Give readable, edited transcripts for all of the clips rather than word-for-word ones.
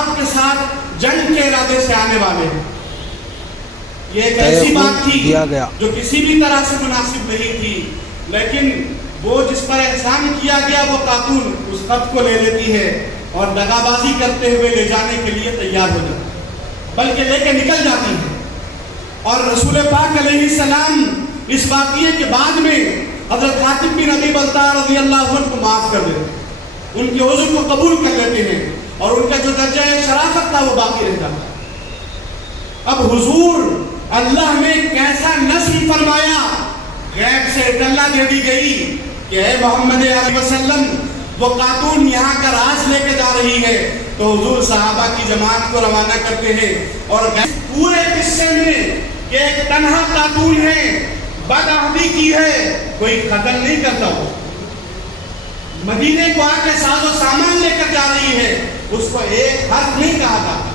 آپ کے ساتھ جنگ کے ارادے سے آنے والے ہیں۔ یہ ایک ایسی بات تھی جو کسی بھی طرح سے مناسب نہیں تھی، لیکن وہ جس پر احسان کیا گیا وہ خاتون اس خط کو لے لیتی ہے اور دغابازی کرتے ہوئے لے جانے کے لیے تیار ہو جاتی ہے، بلکہ لے کے نکل جاتی ہے۔ اور رسول پاک علیہ السلام اس واقعے کے بعد میں حضرت حاتب بن ابی بلتع رضی اللہ عنہ کو معاف کر دیتے ہیں، ان کے عذر کو قبول کر لیتے ہیں، اور ان کا جو درجہ شرافت تھا وہ باقی رہ جاتا ہے۔ اب حضور اللہ نے کیسا نصب فرمایا، غیب سے اطلاع دے دی گئی کہ اے محمد علیہ وسلم وہ خاتون یہاں کا راز لے کے جا رہی ہے، تو حضور صحابہ کی جماعت کو روانہ کرتے ہیں، اور پورے قصے میں کہ ایک تنہا خاتون ہے، بدعہدی کی ہے، کوئی قتل نہیں کرتا، ہو مدینے کو آ کے ساز و سامان لے کر جا رہی ہے، اس کو ایک حرف نہیں کہا جاتا۔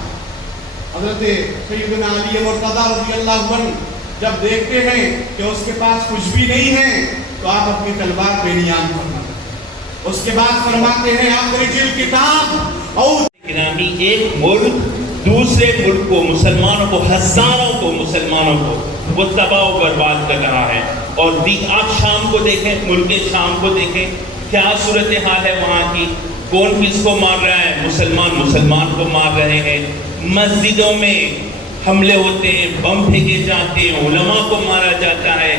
حضرت سیدنا علی مرتضیٰ رضی اللہ عنہ جب دیکھتے ہیں کہ اس کے پاس کچھ بھی نہیں ہے تو آپ اپنی تلوار بے نیام فرماتے ہیں، اس کے بعد فرماتے ہیں اخرج الکتاب اور گرامی ایک ملک دوسرے ملک کو، مسلمانوں کو، ہزاروں کو مسلمانوں کو وہ تباہ و برباد کر رہا ہے۔ اور آپ شام کو دیکھیں، ملک شام کو دیکھیں، کیا صورتحال ہے وہاں کی، کون کس کو مار رہا ہے، مسلمان مسلمان کو مار رہے ہیں، مسجدوں میں حملے ہوتے ہیں، بم پھینکے جاتے ہیں، علماء کو مارا جاتا ہے۔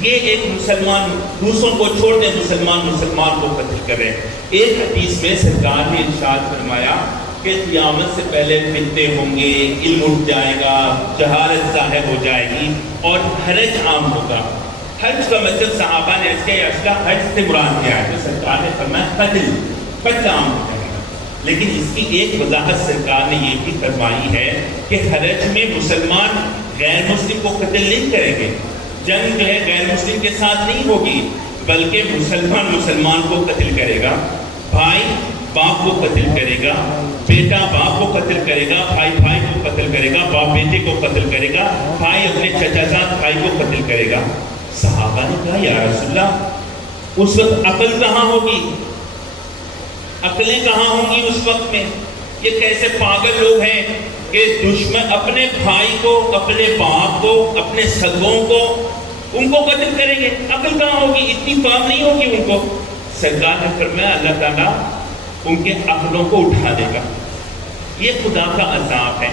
یہ ایک مسلمان دوسروں کو چھوڑ دیں، مسلمان مسلمان کو قتل کرے۔ ایک حدیث میں سرکار نے ارشاد فرمایا کہ قیامت سے پہلے فتنے ہوں گے، علم اٹھ جائے گا، جہالت ظاہر ہو جائے گی، اور حرج عام ہوگا۔ حج کا مطلب صحابہ نے اس کے اصلا حج سے مراد کیا ہے، تو سرکار نے فرمایا قتل عام ہو جائے گا۔ لیکن اس کی ایک وضاحت سرکار نے یہ بھی فرمائی ہے کہ حرج میں مسلمان غیر مسلم کو قتل نہیں کریں گے، جنگ جو ہے غیر مسلم کے ساتھ نہیں ہوگی، بلکہ مسلمان مسلمان کو قتل کرے گا، بھائی باپ کو قتل کرے گا، بیٹا باپ کو قتل کرے گا، بھائی بھائی کو قتل کرے گا، باپ بیٹے کو قتل کرے گا، بھائی اپنے چچا زاد بھائی کو قتل کرے گا۔ صحابہ نے کہا یا رسول اللہ اس وقت عقل کہاں ہوگی، عقلیں کہاں ہوں گی اس وقت میں؟ یہ کیسے پاگل لوگ ہیں کہ دشمن اپنے بھائی کو، اپنے باپ کو، اپنے سگوں کو ان کو قتل کریں گے، عقل کہاں ہوگی، اتنی فہم نہیں ہوگی ان کو۔ سرکار نے فرمایا اللہ تعالیٰ ان کے عقلوں کو اٹھا دے گا، یہ خدا کا عذاب ہے۔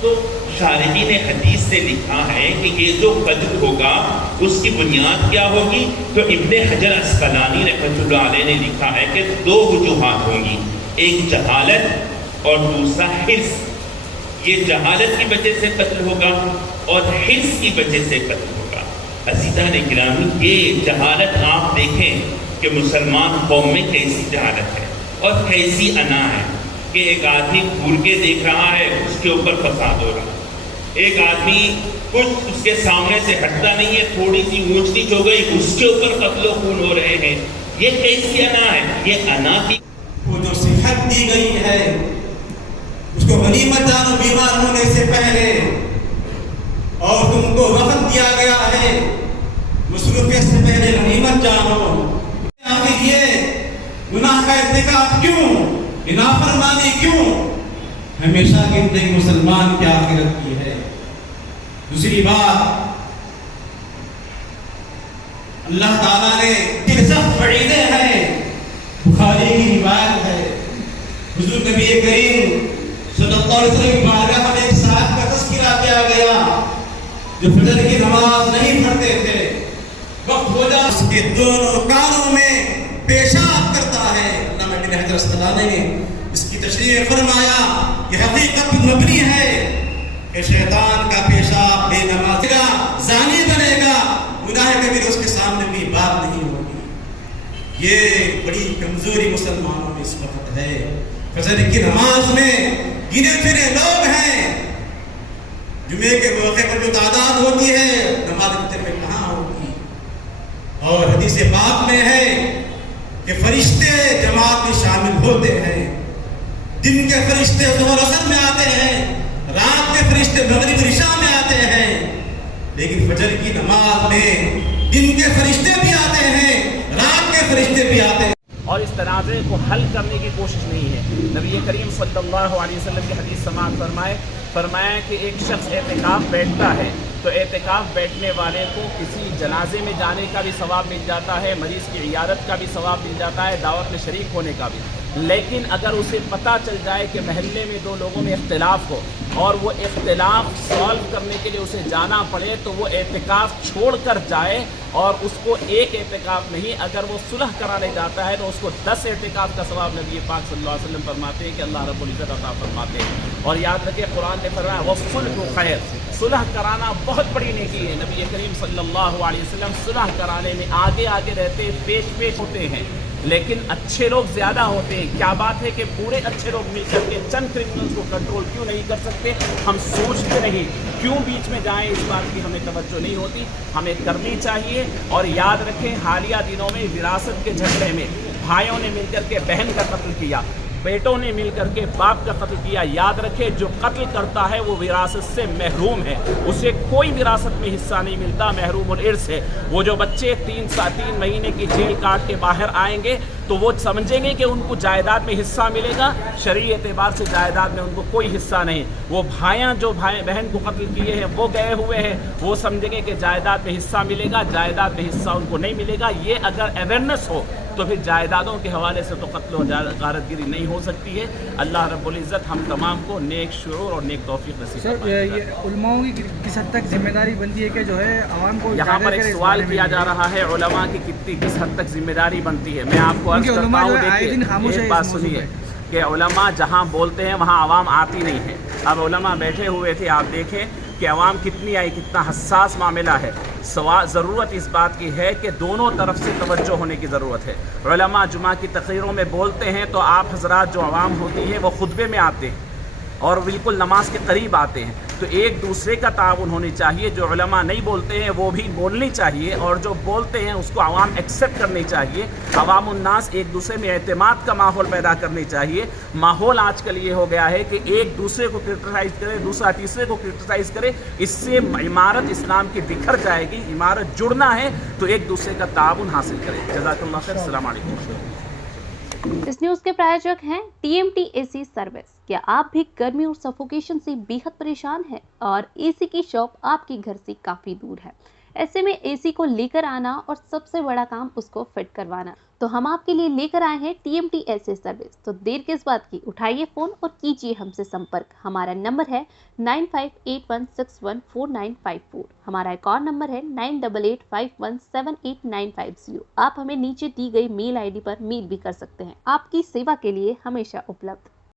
تو شارحین نے حدیث سے لکھا ہے کہ یہ جو قتل ہوگا اس کی بنیاد کیا ہوگی، تو ابن حجر اسقلانی رحمۃ اللہ علیہ نے لکھا ہے کہ دو وجوہات ہوں گی، ایک جہالت اور دوسرا حرص۔ یہ جہالت کی وجہ سے قتل ہوگا اور حرص کی وجہ سے قتل ہوگا۔ عزیزان گرامی یہ جہالت آپ دیکھیں کہ مسلمان قوم میں کیسی جہالت ہے اور کیسی انا ہے کہ ایک آدمی گھور کے دیکھ رہا ہے اس کے اوپر فساد ہو رہا ہے، ایک آدمی کچھ اس کے سامنے سے ہٹتا نہیں ہے، تھوڑی سی اونچ نیچ ہو گئی اس کے اوپر قتل و خون ہو رہے ہیں۔ یہ کیسی انا ہے؟ یہ انا کی وہ جو صحت دی گئی ہے اس کو غنیمت جانو بیمار ہونے سے پہلے، اور تم کو وقت دیا گیا ہے مصروفیت سے پہلے غنیمت جانو۔ آخر یہ گناہ کا ارتکاب کیوں، نافرمانی کیوں؟ ہمیشہ کہتے ہیں مسلمان کی آخرت کی ہے۔ دوسری بات اللہ تعالیٰ نے سخت وعیدیں ہیں، بخاری کی روایت ہے، حضور نبی کریم صلی اللہ علیہ وسلم کی بارگاہ میں ایک صاحب کا تذکرہ کیا گیا جو فجر کی نماز نہیں پڑھتے تھے، وقت ہو جا اس کے دونوں کانوں میں پیشاب کرتا ہے۔ علامہ ابن حجر اسقلانی نے اس کی تشریح فرمایا یہ حقیقت مبنی ہے کہ شیطان کا پیشاب بے نمازی کا زانی بنے گا، گناہ کبیرہ اس کے سامنے بھی بات نہیں ہوگی۔ یہ بڑی کمزوری مسلمانوں میں اس وقت ہے۔ فجر کی نماز میں گنے چنے لوگ ہیں، جمعے کے موقع پر جو تعداد ہوتی ہے نماز میں کہاں ہوگی؟ اور حدیث پاک میں ہے کہ فرشتے جماعت میں شامل ہوتے ہیں، دن کے فرشتے ظہر اثر میں آتے ہیں، رات کے فرشتے مغرب عشاء میں آتے ہیں، لیکن فجر کی نماز میں دن کے فرشتے بھی آتے ہیں، رات کے فرشتے بھی آتے ہیں۔ اور اس تنازع کو حل کرنے کی کوشش نہیں ہے۔ نبی کریم صلی اللہ علیہ وسلم کی حدیث سماعت فرمایا کہ ایک شخص اعتکاف بیٹھتا ہے تو اعتکاف بیٹھنے والے کو کسی جنازے میں جانے کا بھی ثواب مل جاتا ہے، مریض کی عیادت کا بھی ثواب مل جاتا ہے، دعوت میں شریک ہونے کا بھی۔ لیکن اگر اسے پتہ چل جائے کہ محلے میں دو لوگوں میں اختلاف ہو اور وہ اختلاف سالو کرنے کے لیے اسے جانا پڑے تو وہ اعتکاف چھوڑ کر جائے، اور اس کو ایک اعتکاف نہیں، اگر وہ صلح کرانے جاتا ہے تو اس کو 10 اعتکاف کا ثواب نبی پاک صلی اللہ علیہ وسلم فرماتے ہیں کہ اللہ رب العزت عطا فرماتے ہیں۔ اور یاد رکھیں قرآن نے فرمایا وَالصُّلْحُ خَيْرٌ، صلح کرانا بہت بڑی نیکی ہے۔ نبی کریم صلی اللہ علیہ وسلم صلح کرانے میں آگے رہتے، پیش ہوتے ہیں، لیکن اچھے لوگ زیادہ ہوتے ہیں۔ کیا بات ہے کہ پورے اچھے لوگ مل کر کے چند کرمنلز کو کنٹرول کیوں نہیں کر سکتے؟ ہم سوچتے نہیں، کیوں بیچ میں جائیں، اس بات کی ہمیں توجہ نہیں ہوتی، ہمیں کرنی چاہیے۔ اور یاد رکھیں حالیہ دنوں میں وراثت کے جھگڑے میں بھائیوں نے مل کر کے بہن کا قتل کیا، بیٹوں نے مل کر کے باپ کا قتل کیا۔ یاد رکھے جو قتل کرتا ہے وہ وراثت سے محروم ہے، اسے کوئی وراثت میں حصہ نہیں ملتا، محروم الارث ہے۔ وہ جو بچے 3 مہینے کی جیل کاٹ کے باہر آئیں گے تو وہ سمجھیں گے کہ ان کو جائیداد میں حصہ ملے گا، شرعی اعتبار سے جائیداد میں ان کو کوئی حصہ نہیں۔ وہ بھائیاں جو بہن کو قتل کیے ہیں وہ گئے ہوئے ہیں، وہ سمجھیں گے کہ جائیداد میں حصہ ملے گا، جائیداد میں حصہ ان کو نہیں ملے گا۔ یہ اگر اویئرنیس ہو تو پھر جائیدادوں کے حوالے سے تو قتل و غارت گیری نہیں ہو سکتی ہے۔ اللہ رب العزت ہم تمام کو نیک شعور اور نیک توفیق نصیب فرمائے۔ یہ علماء کی کس حد تک ذمہ داری بنتی ہے کہ جو ہے عوام کو یہاں پر ایک سوال کیا جا رہا ہے علماء کی کس حد تک ذمہ داری بنتی ہے؟ میں آپ کو عرض کرتا ہوں، دیکھیے ایک بات سنیے کہ علماء جہاں بولتے ہیں وہاں عوام آتی نہیں ہے۔ اب علماء بیٹھے ہوئے تھے، آپ دیکھیں کہ عوام کتنی آئی، کتنا حساس معاملہ ہے۔ ضرورت اس بات کی ہے کہ دونوں طرف سے توجہ ہونے کی ضرورت ہے۔ علماء جمعہ کی تقریروں میں بولتے ہیں تو آپ حضرات جو عوام ہوتی ہے وہ خطبے میں آتے ہیں اور بالکل نماز کے قریب آتے ہیں، تو ایک دوسرے کا تعاون ہونی چاہیے۔ جو علماء نہیں بولتے ہیں وہ بھی بولنی چاہیے، اور جو بولتے ہیں اس کو عوام ایکسیپٹ کرنی چاہیے۔ عوام الناس ایک دوسرے میں اعتماد کا ماحول پیدا کرنی چاہیے۔ ماحول آج کل یہ ہو گیا ہے کہ ایک دوسرے کو کرٹیسائز کرے، دوسرا تیسرے کو کرٹیسائز کرے، اس سے عمارت اسلام کی بکھر جائے گی۔ عمارت جڑنا ہے تو ایک دوسرے کا تعاون حاصل کرے۔ جزاک اللہ خیر، السلام علیکم۔ اس نیوز کے پراجک ہیں TMT AC سروس۔ کیا آپ بھی گرمی اور سفوکیشن سے بے حد پریشان ہیں اور AC کی شاپ آپ کے گھر سے کافی دور ہے؟ ایسے میں AC کو لے کر آنا اور سب سے بڑا کام اس کو فٹ کروانا، تو ہم آپ کے لیے لے کر آئے ہیں TMT AC سروس۔ تو دیر کس بات کی، اٹھائیے فون اور کیجیے ہم سے سمپرک۔ ہمارا نمبر ہے 9581614954۔ ہمارا ایک اور نمبر ہے 9885178950۔ آپ ہمیں نیچے دی گئی میل ID پر میل بھی کر سکتے ہیں۔ آپ کی سیوا کے لیے ہمیشہ اپلبدھ۔